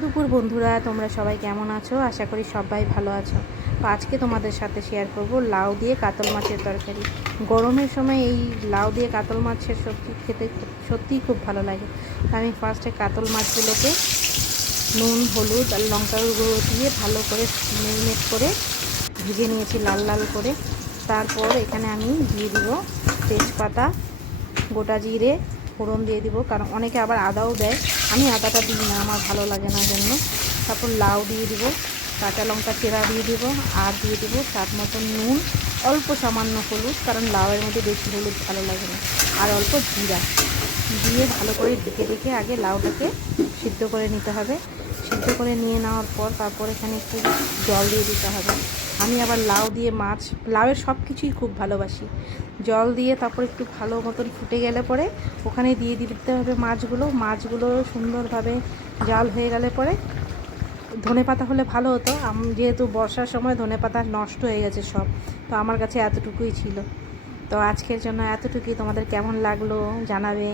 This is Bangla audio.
দুপুর বন্ধুরা, তোমরা সবাই কেমন আছো? আশা করি সবাই ভালো আছো। তো আজকে তোমাদের সাথে শেয়ার করব লাউ দিয়ে কাতল মাছের তরকারি। গরমের সময় এই লাউ দিয়ে কাতল মাছের সবজি খেতে সত্যিই খুব ভালো লাগে। আমি ফার্স্টে কাতল মাছগুলোকে নুন, হলুদ আর লঙ্কার গুঁড়ো দিয়ে ভালো করে ম্যারিনেট করে ভেজে নিয়েছি লাল লাল করে। তারপর এখানে আমি দিয়ে দিব তেজপাতা, গোটা জিরে ফোড়ন দিয়ে দিব, কারণ অনেকে আবার আদাও দেয়। আমি আদাটা দিই না, আমার ভালো লাগে না জন্য। তারপর লাউ দিয়ে দিব, কাঁচা লঙ্কা চেরা দিয়ে দিব, আর দিয়ে দিব স্বাদ মতন নুন, অল্প সামান্য হলুদ, কারণ লাউয়ের মধ্যে বেশি হলুদ ভালো লাগে না, আর অল্প জিরা দিয়ে ভালো করে ঢেকে ঢেকে আগে লাউটাকে সিদ্ধ করে নিতে হবে। সিদ্ধ করে নিয়ে নেওয়ার পর তারপর এখানে একটু জল দিয়ে দিতে হবে। আমি আবার লাউ দিয়ে মাছ, লাউয়ের সব কিছুই খুব ভালোবাসি। জল দিয়ে তারপর একটু ভালো মতন ফুটে গেলে পরে ওখানে দিয়ে দিতে হবে মাছগুলো সুন্দরভাবে জাল হয়ে গেলে পরে ধনেপাতা হলে ভালো হতো। যেহেতু বর্ষার সময় ধনেপাতা নষ্ট হয়ে গেছে সব, তো আমার কাছে এতটুকুই ছিল। তো আজকের জন্য এতটুকুই। তোমাদের কেমন লাগলো জানাবে।